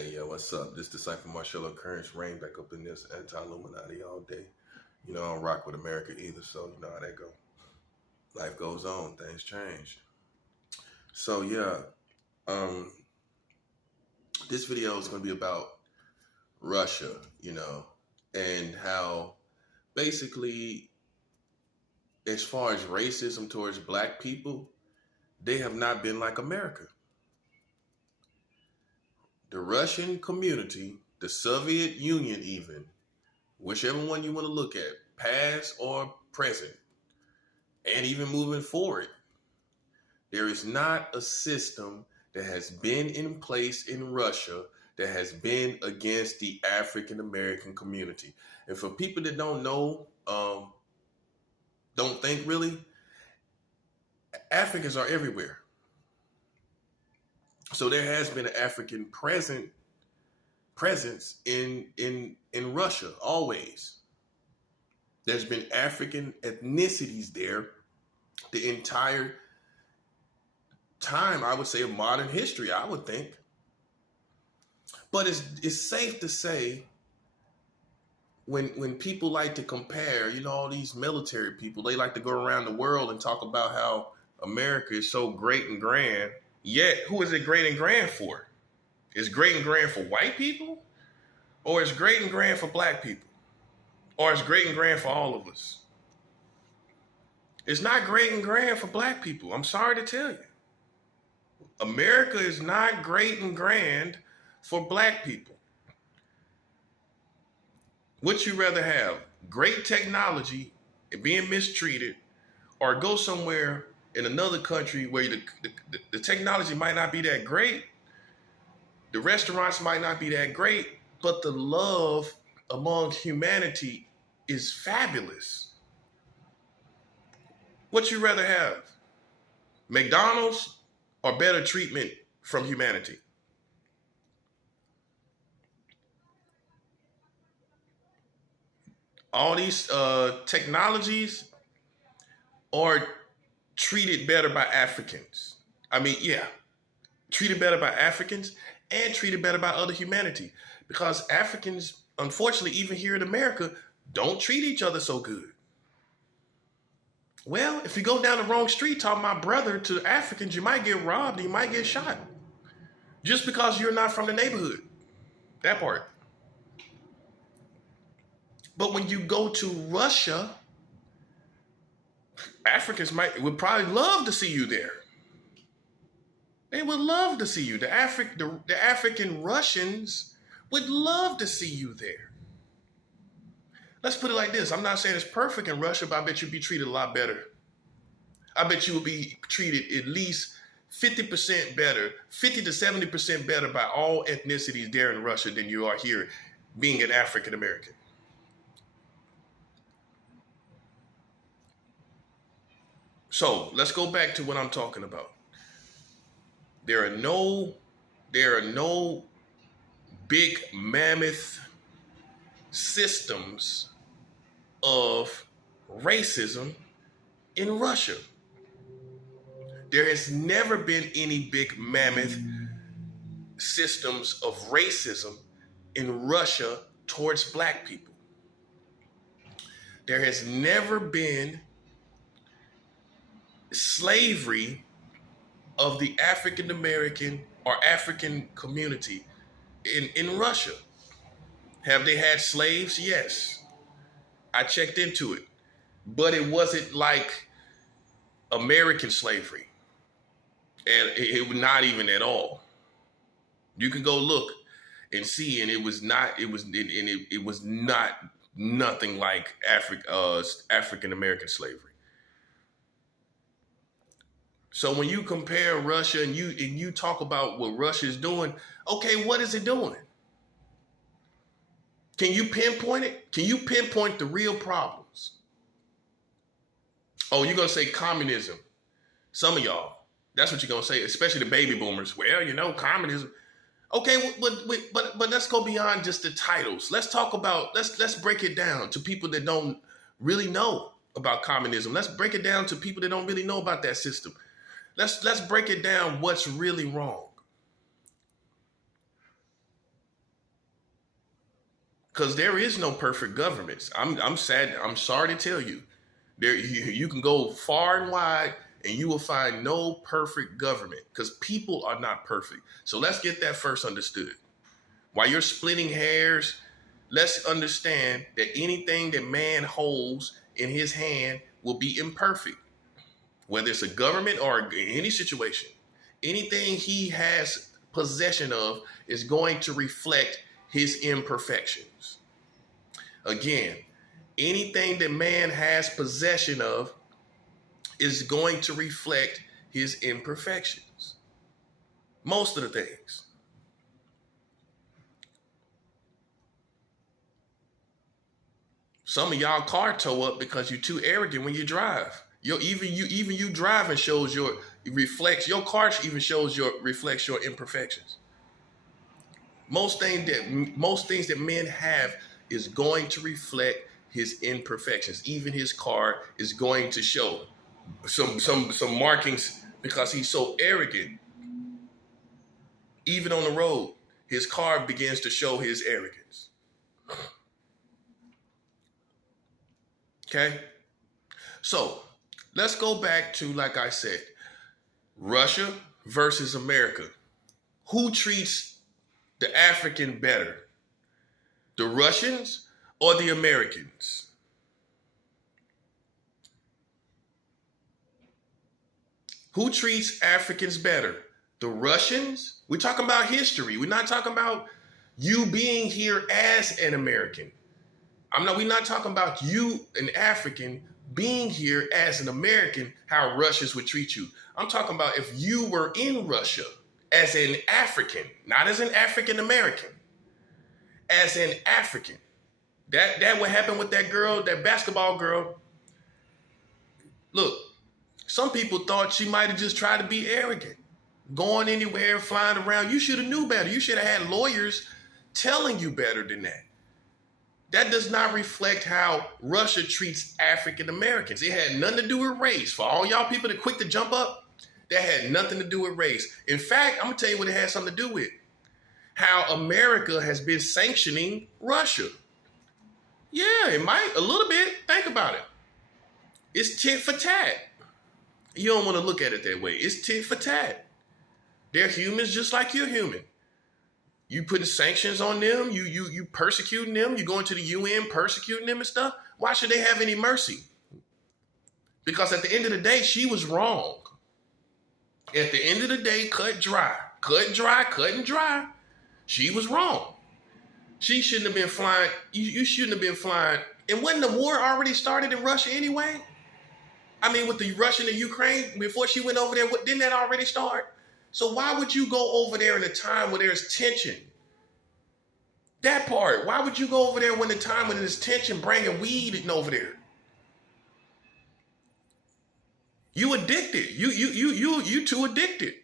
Hey, yo, what's up? This disciple Marshall Occurrence reign back up in this anti-Illuminati all day. I don't rock with America either, so you know how that go. Life goes on, things change. So yeah, um, this video is going to be about Russia, and how basically, as far as racism towards black people, they have not been like America. The Russian community, the Soviet Union even, whichever one you want to look at, past or present, and even moving forward, there is not a system that has been in place in Russia that has been against the African American community. And for people that don't know, don't think really, Africans are everywhere. So there has been an African presence in Russia always. There's been African ethnicities there the entire time, I would say, of modern history, I would think. But it's safe to say when people like to compare, all these military people, they like to go around the world and talk about how America is so great and grand. Yet, who is it great and grand for? Is great and grand for white people? Or is great and grand for black people? Or is great and grand for all of us? It's not great and grand for black people. I'm sorry to tell you. America is not great and grand for black people. Would you rather have great technology and being mistreated, or go somewhere in another country where the technology might not be that great, the restaurants might not be that great, but the love among humanity is fabulous? What you rather have? McDonald's or better treatment from humanity? All these technologies are treated better by Africans. Treated better by Africans and treated better by other humanity. Because Africans, unfortunately, even here in America, don't treat each other so good. Well, if you go down the wrong street talking about brother to Africans, you might get robbed and you might get shot. Just because you're not from the neighborhood. That part. But when you go to Russia, Africans would probably love to see you there. They would love to see you. The African Russians would love to see you there. Let's put it like this. I'm not saying it's perfect in Russia, but I bet you'd be treated a lot better. I bet you would be treated at least 50% better, 50 to 70% better by all ethnicities there in Russia than you are here being an African American. So let's go back to what I'm talking about. There are no big mammoth systems of racism in Russia. There has never been any big mammoth systems of racism in Russia towards black people. There has never been slavery of the African American or African community in Russia. Have they had slaves? Yes. I checked into it. But it wasn't like American slavery. And it was not even at all. You can go look and see, and it was not nothing like African American slavery. So when you compare Russia and you talk about what Russia is doing, okay, what is it doing? Can you pinpoint it? Can you pinpoint the real problems? Oh, you're going to say communism. Some of y'all, that's what you're going to say, especially the baby boomers. Well, communism. Okay, but let's go beyond just the titles. Let's talk about, let's break it down to people that don't really know about communism. Let's break it down to people that don't really know about that system. Let's break it down what's really wrong. because there is no perfect governments. I'm sad. I'm sorry to tell you, you can go far and wide and you will find no perfect government because people are not perfect. So let's get that first understood. While you're splitting hairs, let's understand that anything that man holds in his hand will be imperfect, whether it's a government or in any situation. Anything he has possession of is going to reflect his imperfections. Again, anything that man has possession of is going to reflect his imperfections. Most of the things. Some of y'all car tow up because you're too arrogant when you drive. Even you driving shows reflects your car even shows reflects your imperfections. Most things that men have is going to reflect his imperfections. Even his car is going to show some markings because he's so arrogant. Even on the road, his car begins to show his arrogance. Okay? So let's go back to, like I said, Russia versus America. Who treats the African better? The Russians or the Americans? Who treats Africans better? The Russians? We're talking about history. We're not talking about you being here as an American. We're not talking about you, an African, being here as an American, how Russians would treat you. I'm talking about if you were in Russia as an African, not as an African American, as an African. That what happened with that girl, that basketball girl. Look, some people thought she might have just tried to be arrogant, going anywhere, flying around. You should have knew better. You should have had lawyers telling you better than that. That does not reflect how Russia treats African Americans. It had nothing to do with race. For all y'all people that quick to jump up, that had nothing to do with race. In fact, I'm gonna tell you what it has something to do with. How America has been sanctioning Russia. Yeah, it might, a little bit. Think about it. It's tit for tat. You don't want to look at it that way. It's tit for tat. They're humans just like you're human. You putting sanctions on them, you persecuting them, you going to the UN persecuting them and stuff. Why should they have any mercy? Because at the end of the day, she was wrong. At the end of the day, cut and dry. She was wrong. She shouldn't have been flying. You shouldn't have been flying. And wasn't the war already started in Russia anyway? I mean, with the Russia and Ukraine, before she went over there, didn't that already start? So why would you go over there in a time where there's tension? That part. Why would you go over there when the time when there's tension, bringing weed over there? You addicted. You too addicted.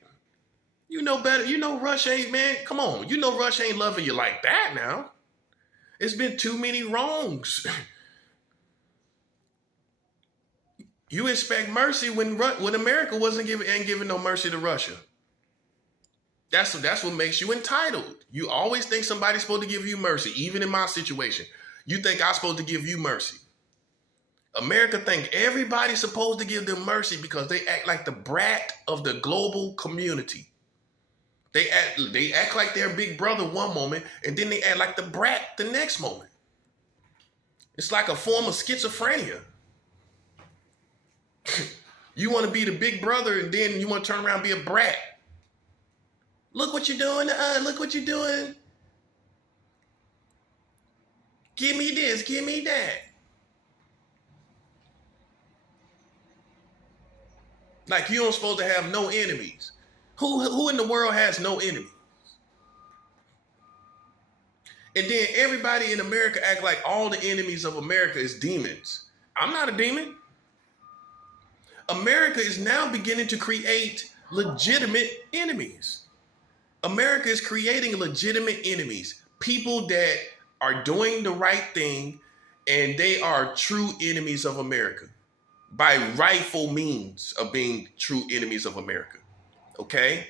You know better. You know Russia ain't, man. Come on. You know Russia ain't loving you like that now. It's been too many wrongs. You expect mercy when America ain't giving no mercy to Russia. That's what makes you entitled. You always think somebody's supposed to give you mercy, even in my situation. You think I'm supposed to give you mercy. America think everybody's supposed to give them mercy because they act like the brat of the global community. They act like they're big brother one moment, and then they act like the brat the next moment. It's like a form of schizophrenia. You want to be the big brother, and then you want to turn around and be a brat. Look what you're doing. Look what you're doing. Give me this. Give me that. Like you don't supposed to have no enemies. Who in the world has no enemies? And then everybody in America act like all the enemies of America is demons. I'm not a demon. America is now beginning to create legitimate enemies. America is creating legitimate enemies, people that are doing the right thing, and they are true enemies of America by rightful means of being true enemies of America. Okay?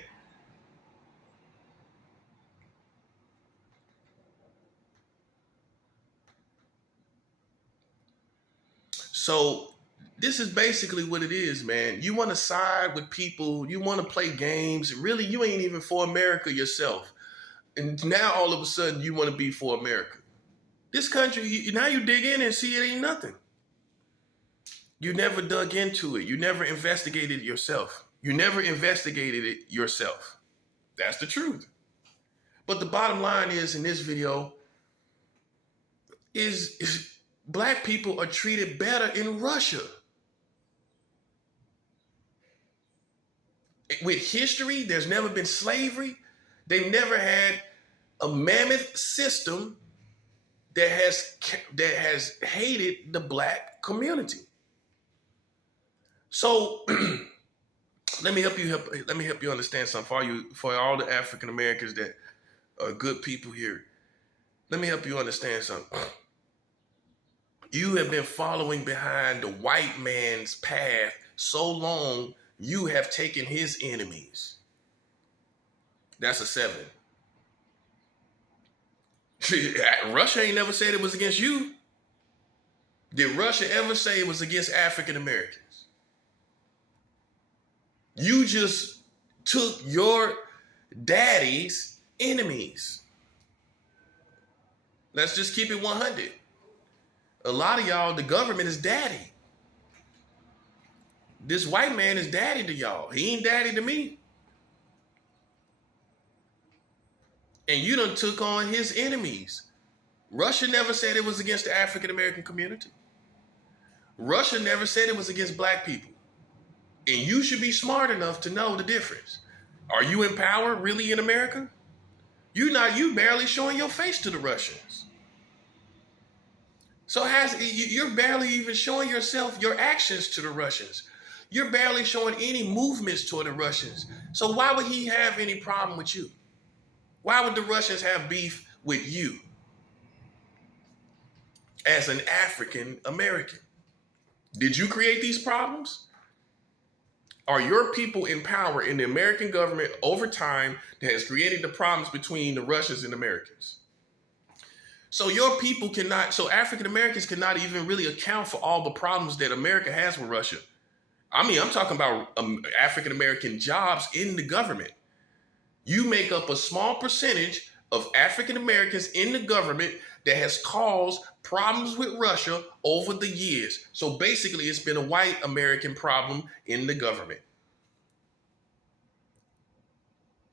So this is basically what it is, man. You want to side with people, you want to play games. Really, you ain't even for America yourself. And now all of a sudden you want to be for America. This country, now you dig in and see it ain't nothing. You never dug into it. You never investigated it yourself. You never investigated it yourself. That's the truth. But the bottom line is, in this video, is black people are treated better in Russia. With history, there's never been slavery. They've never had a mammoth system that has hated the black community. So let me help you understand something for all the African Americans that are good people here. Let me help you understand something. You have been following behind the white man's path so long, you have taken his enemies. That's a 7. Russia ain't never said it was against you. Did Russia ever say it was against African Americans? You just took your daddy's enemies. Let's just keep it 100. A lot of y'all, the government is daddy. This white man is daddy to y'all. He ain't daddy to me. And you done took on his enemies. Russia never said it was against the African American community. Russia never said it was against black people. And you should be smart enough to know the difference. Are you in power really in America? You barely showing your face to the Russians. So you're barely even showing yourself, your actions to the Russians. You're barely showing any movements toward the Russians. So why would he have any problem with you? Why would the Russians have beef with you as an African American? Did you create these problems? Are your people in power in the American government over time that has created the problems between the Russians and Americans? So your people so African Americans cannot even really account for all the problems that America has with Russia. I mean, I'm talking about African American jobs in the government. You make up a small percentage of African Americans in the government that has caused problems with Russia over the years. So basically, it's been a white American problem in the government.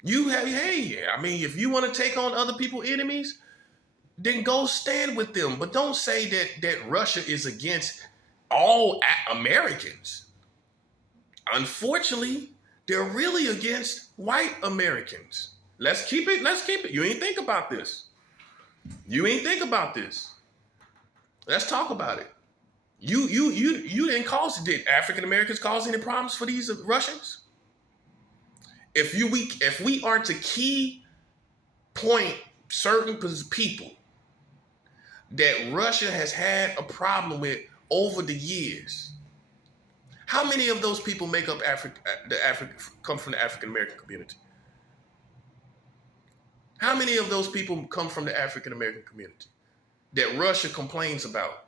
If you want to take on other people's enemies, then go stand with them. But don't say that Russia is against all Americans. Unfortunately, they're really against white Americans. Let's keep it. You ain't think about this. Let's talk about it. You did African Americans cause any problems for these Russians? If we are to key point certain people that Russia has had a problem with over the years, how many of those people make up come from the African American community? How many of those people come from the African American community that Russia complains about?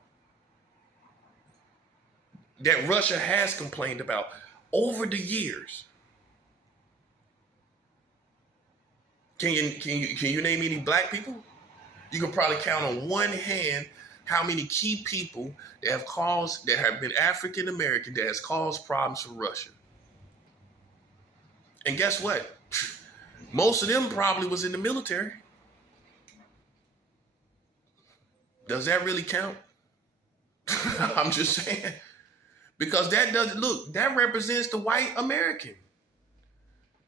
That Russia has complained about over the years? Can you name any black people? You can probably count on one hand how many key people that have been African American that has caused problems for Russia. And guess what? Most of them probably was in the military. Does that really count? I'm just saying. Because that represents the white American.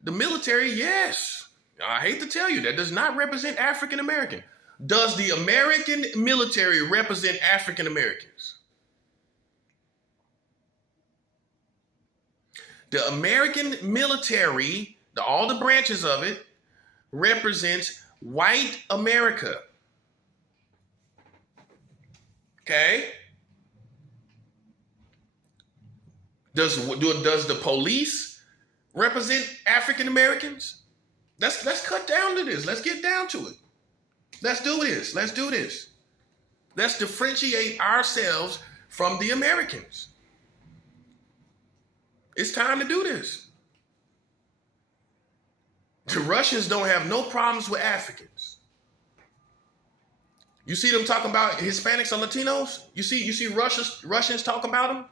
The military, yes. I hate to tell you, that does not represent African American. Does the American military represent African Americans? The American military, all the branches of it, represents white America. Okay? Does the police represent African Americans? Let's cut down to this. Let's get down to it. Let's do this. Let's differentiate ourselves from the Americans. It's time to do this. The Russians don't have no problems with Africans. You see them talking about Hispanics or Latinos? You see Russians talking about them?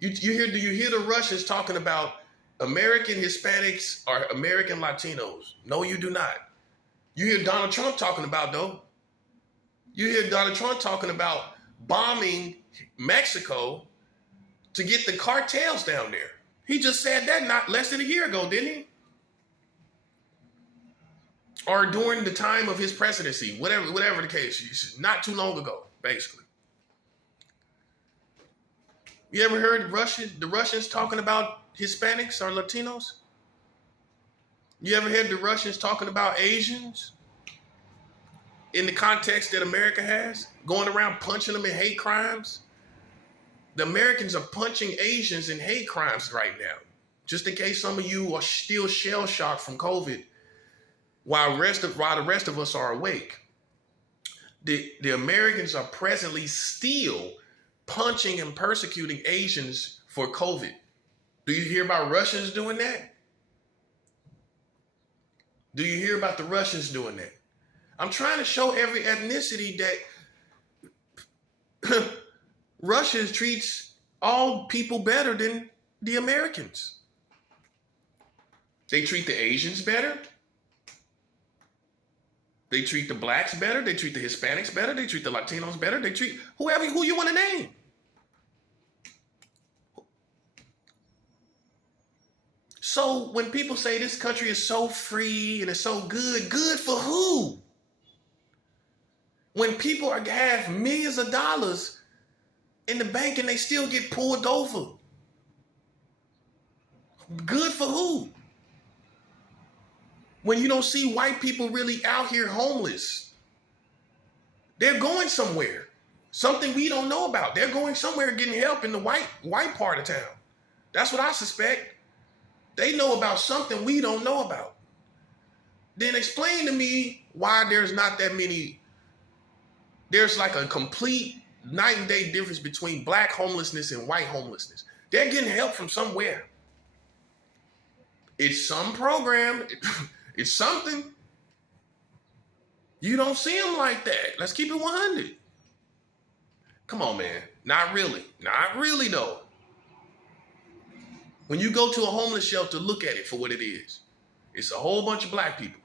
Do you hear the Russians talking about American Hispanics or American Latinos? No, you do not. You hear Donald Trump talking about, though. You hear Donald Trump talking about bombing Mexico to get the cartels down there. He just said that not less than a year ago, didn't he? Or during the time of his presidency, whatever the case, not too long ago, basically. You ever heard the Russians talking about Hispanics or Latinos? You ever heard the Russians talking about Asians in the context that America has? Going around punching them in hate crimes? The Americans are punching Asians in hate crimes right now. Just in case some of you are still shell-shocked from COVID, while the rest of us are awake. The Americans are presently still punching and persecuting Asians for COVID. Do you hear about Russians doing that? Do you hear about the Russians doing that? I'm trying to show every ethnicity that Russia treats all people better than the Americans. They treat the Asians better. They treat the blacks better. They treat the Hispanics better. They treat the Latinos better. They treat who you want to name. So when people say this country is so free and it's so good, good for who? When people have millions of dollars in the bank and they still get pulled over. Good for who? When you don't see white people really out here homeless. They're going somewhere. Something we don't know about. They're going somewhere getting help in the white part of town. That's what I suspect. They know about something we don't know about. Then explain to me why there's not that many. There's like a complete night and day difference between black homelessness and white homelessness. They're getting help from somewhere. It's some program. It's something. You don't see them like that. Let's keep it 100. Come on, man. Not really. Not really, though. When you go to a homeless shelter, look at it for what it is. It's a whole bunch of black people.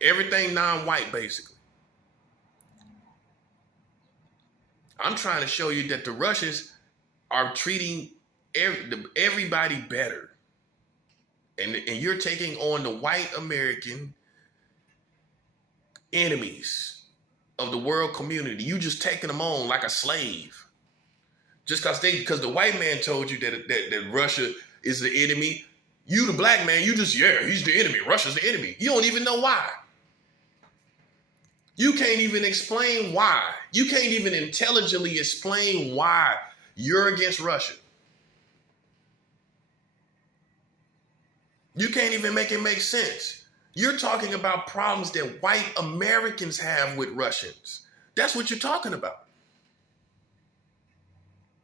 Everything non-white, basically. I'm trying to show you that the Russians are treating everybody better. And you're taking on the white American enemies of the world community. You just taking them on like a slave. Just because the white man told you that Russia is the enemy. You, the black man, he's the enemy. Russia's the enemy. You don't even know why. You can't even explain why. You can't even intelligently explain why you're against Russia. You can't even make it make sense. You're talking about problems that white Americans have with Russians. That's what you're talking about.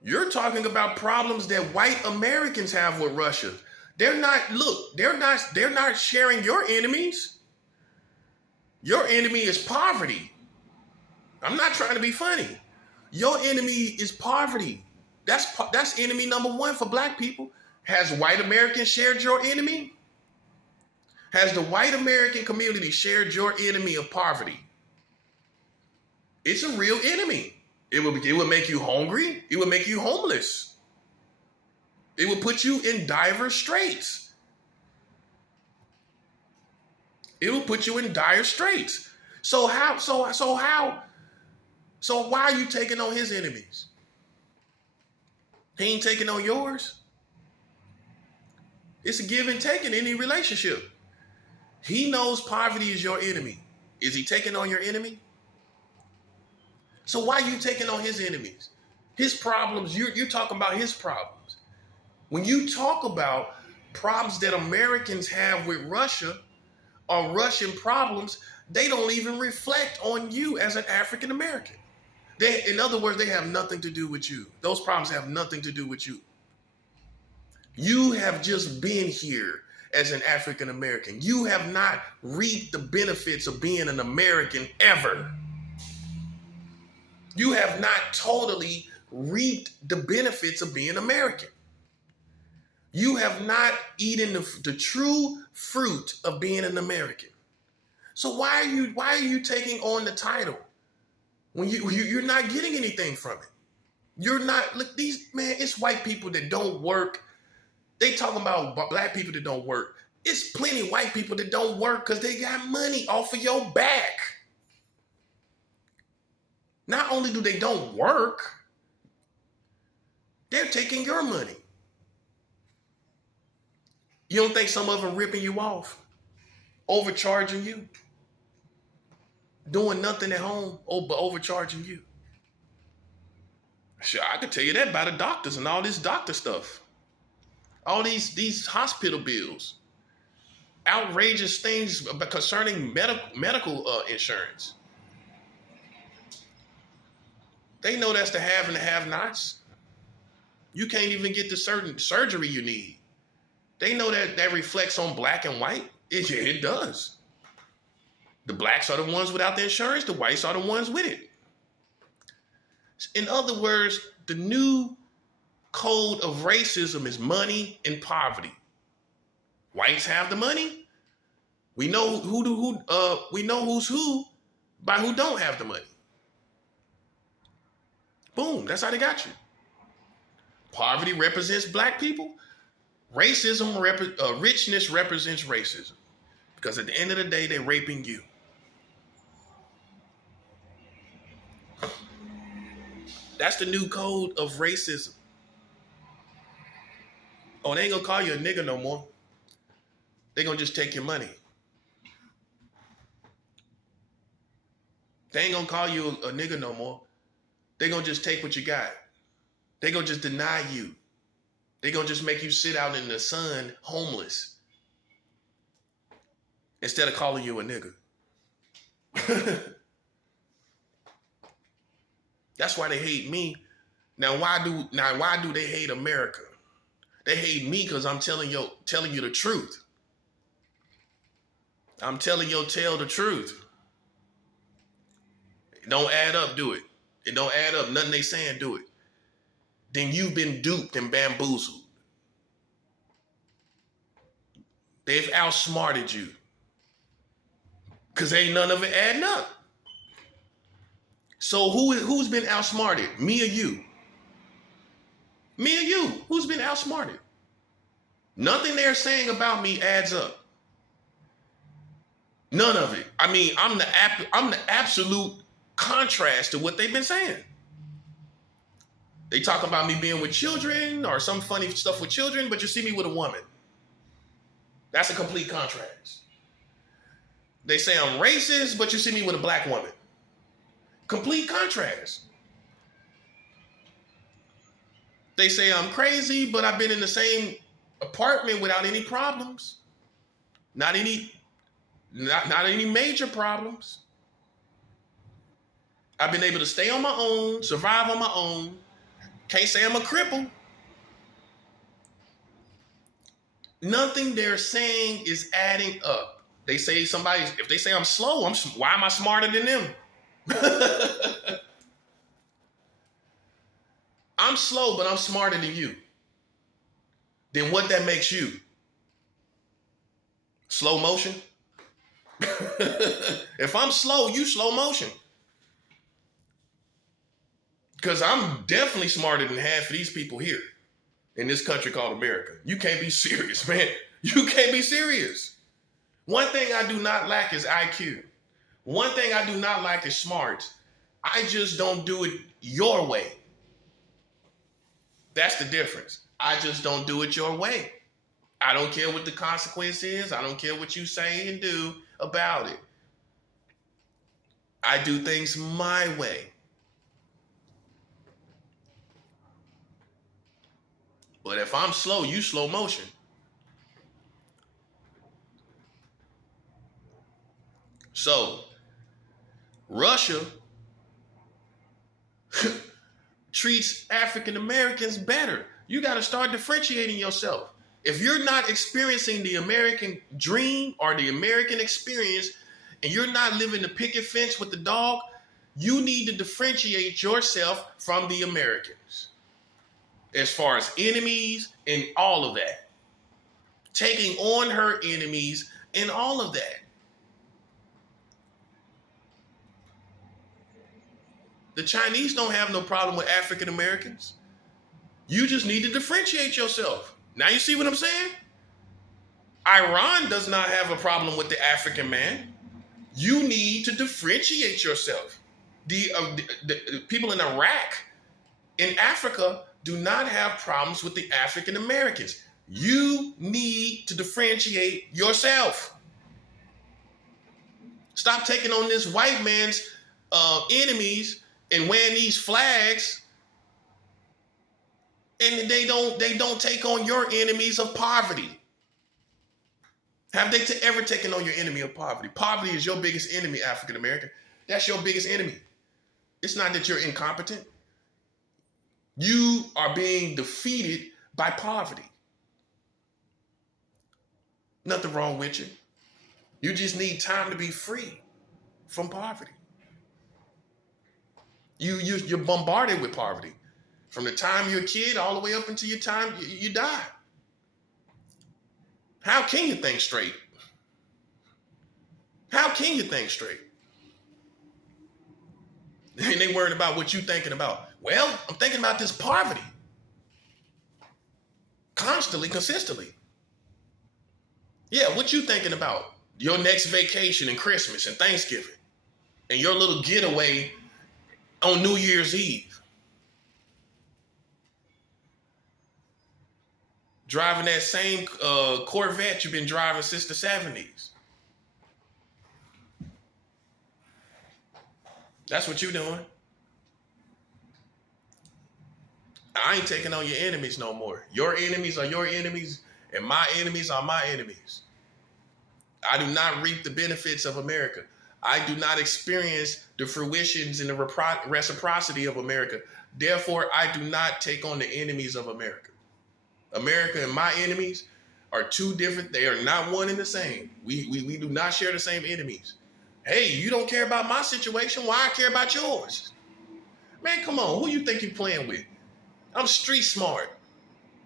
You're talking about problems that white Americans have with Russia. They're not sharing your enemies. Your enemy is poverty. I'm not trying to be funny. Your enemy is poverty. That's enemy number one for black people. Has white Americans shared your enemy? Has the white American community shared your enemy of poverty? It's a real enemy. It would make you hungry. It would make you homeless. It would put you in dire straits. It will put you in dire straits. So why are you taking on his enemies? He ain't taking on yours. It's a give and take in any relationship. He knows poverty is your enemy. Is he taking on your enemy? So why are you taking on his enemies? His problems, you're talking about his problems. When you talk about problems that Americans have with Russia, are rushing problems, they don't even reflect on you as an African American. In other words, they have nothing to do with you. Those problems have nothing to do with you. You have just been here as an African American. You have not reaped the benefits of being an American ever. You have not totally reaped the benefits of being American. You have not eaten the true fruit of being an American. So why are you taking on the title when you're not getting anything from it? You're not, look, it's white people that don't work. They talking about black people that don't work. It's plenty of white people that don't work because they got money off of your back. Not only do they don't work, they're taking your money. You don't think some of them ripping you off, overcharging you, doing nothing at home, but overcharging you? Sure, I could tell you that by the doctors and all this doctor stuff. All these hospital bills, outrageous things concerning medical insurance. They know that's the have and the have-nots. You can't even get the certain surgery you need. They know that reflects on black and white. It does. The blacks are the ones without the insurance. The whites are the ones with it. In other words, the new code of racism is money and poverty. Whites have the money. We know we know who's who by who don't have the money. Boom, that's how they got you. Poverty represents black people. Racism, richness represents racism. Because at the end of the day, they're raping you. That's the new code of racism. Oh, they ain't gonna call you a nigga no more. They gonna just take your money. They ain't gonna call you a nigga no more. They gonna just take what you got. They gonna just deny you. They gonna just make you sit out in the sun homeless instead of calling you a nigga. That's why they hate me. Now why do they hate America? They hate me because I'm telling you the truth. I'm telling your tale the truth. It don't add up, do it. It don't add up. Nothing they saying, do it. Then you've been duped and bamboozled. They've outsmarted you. Because ain't none of it adding up. So who's been outsmarted? Me or you? Me or you? Who's been outsmarted? Nothing they're saying about me adds up. None of it. I mean, I'm the absolute contrast to what they've been saying. They talk about me being with children or some funny stuff with children, but you see me with a woman. That's a complete contrast. They say I'm racist, but you see me with a black woman. Complete contrast. They say I'm crazy, but I've been in the same apartment without any problems. Not any major problems. I've been able to stay on my own, survive on my own. Can't say I'm a cripple. Nothing they're saying is adding up. They say if they say I'm slow, why am I smarter than them? I'm slow, but I'm smarter than you. Then what that makes you? Slow motion? If I'm slow, you slow motion. Because I'm definitely smarter than half of these people here in this country called America. You can't be serious, man. You can't be serious. One thing I do not lack is IQ. One thing I do not lack is smarts. I just don't do it your way. That's the difference. I just don't do it your way. I don't care what the consequence is. I don't care what you say and do about it. I do things my way. But if I'm slow, you slow motion. So Russia treats African Americans better. You got to start differentiating yourself. If you're not experiencing the American dream or the American experience, and you're not living the picket fence with the dog, you need to differentiate yourself from the Americans as far as enemies and all of that. Taking on her enemies and all of that. The Chinese don't have no problem with African Americans. You just need to differentiate yourself. Now you see what I'm saying? Iran does not have a problem with the African man. You need to differentiate yourself. The people in Iraq, in Africa, do not have problems with the African Americans. You need to differentiate yourself. Stop taking on this white man's enemies and wearing these flags, and they don't take on your enemies of poverty. Have they ever taken on your enemy of poverty? Poverty is your biggest enemy, African American. That's your biggest enemy. It's not that you're incompetent. You are being defeated by poverty. Nothing wrong with you. You just need time to be free from poverty. You're bombarded with poverty. From the time you're a kid all the way up until your time you die. How can you think straight? How can you think straight? And they worried about what you thinking about. Well, I'm thinking about this poverty. Constantly, consistently. Yeah, what you thinking about? Your next vacation and Christmas and Thanksgiving. And your little getaway on New Year's Eve. Driving that same Corvette you've been driving since the 70s. That's what you're doing. I ain't taking on your enemies no more. Your enemies are your enemies, and my enemies are my enemies. I do not reap the benefits of America. I do not experience the fruitions and the reciprocity of America. Therefore, I do not take on the enemies of America. America and my enemies are two different. They are not one and the same. We do not share the same enemies. Hey, you don't care about my situation. Why I care about yours? Man, come on. Who you think you're playing with? I'm street smart.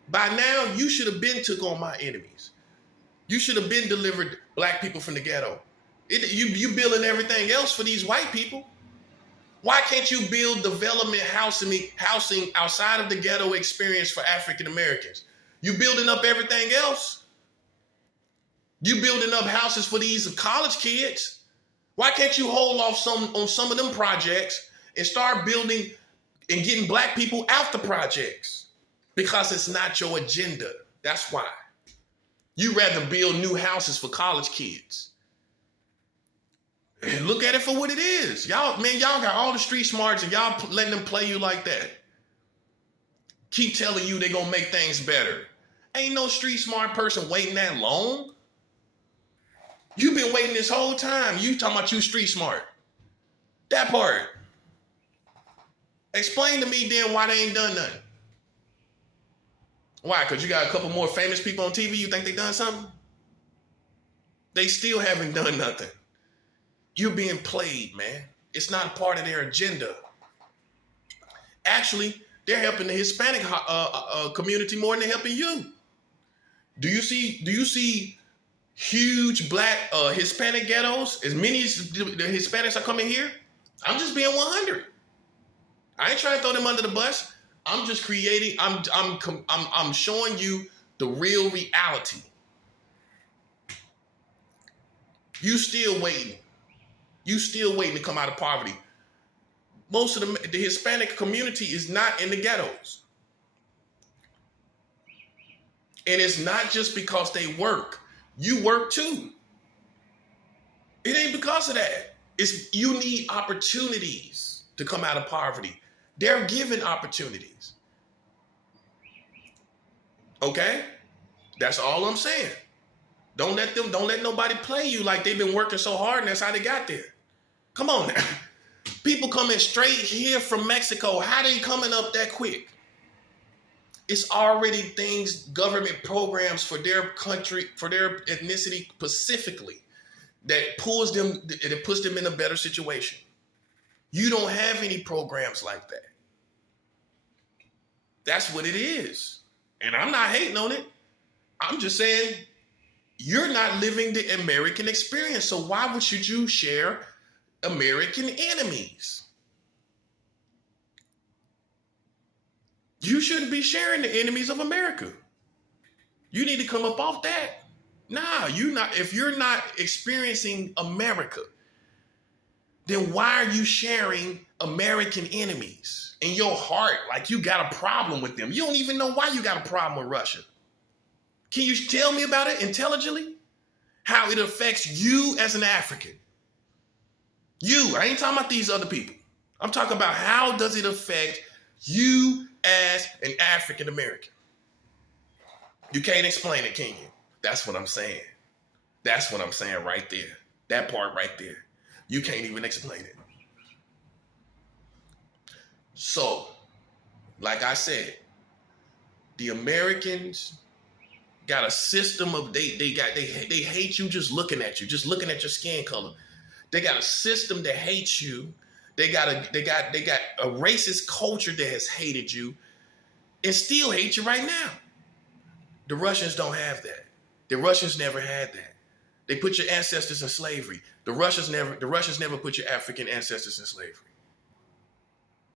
By now, you should have been took on my enemies. You should have been delivered black people from the ghetto. You building everything else for these white people. Why can't you build development housing outside of the ghetto experience for African Americans? You building up everything else. You building up houses for these college kids. Why can't you hold off on some of them projects and start building and getting black people out the projects? Because it's not your agenda. That's why. You rather build new houses for college kids. And look at it for what it is. Y'all got all the street smarts and y'all letting them play you like that. Keep telling you they're gonna make things better. Ain't no street smart person waiting that long. You've been waiting this whole time. You talking about you street smart. That part. Explain to me then why they ain't done nothing. Why? Because you got a couple more famous people on TV, you think they done something? They still haven't done nothing. You're being played, man. It's not a part of their agenda. Actually, they're helping the Hispanic community more than they're helping you. Do you see huge black Hispanic ghettos? As many as the Hispanics are coming here? I'm just being 100. I ain't trying to throw them under the bus. I'm just creating. I'm showing you the real reality. You still waiting. You still waiting to come out of poverty. Most of the Hispanic community is not in the ghettos. And it's not just because they work. You work too. It ain't because of that. It's you need opportunities to come out of poverty. They're given opportunities. Okay? That's all I'm saying. Don't let nobody play you like they've been working so hard and that's how they got there. Come on now. People coming straight here from Mexico, how they coming up that quick? It's already things, government programs for their country, for their ethnicity specifically, that puts them in a better situation. You don't have any programs like that. That's what it is. And I'm not hating on it. I'm just saying you're not living the American experience. So why should you share American enemies? You shouldn't be sharing the enemies of America. You need to come up off that. Nah, if you're not experiencing America, then why are you sharing American enemies in your heart? Like you got a problem with them. You don't even know why you got a problem with Russia. Can you tell me about it intelligently? How it affects you as an African? You, I ain't talking about these other people. I'm talking about how does it affect you as an African American? You can't explain it, can you? That's what I'm saying. That's what I'm saying right there. That part right there. You can't even explain it. So, like I said, the Americans got a system of they hate you just looking at you, just looking at your skin color. They got a system that hates you. They got a racist culture that has hated you and still hate you right now. The Russians don't have that. The Russians never had that. They put your ancestors in slavery. The Russians never put your African ancestors in slavery.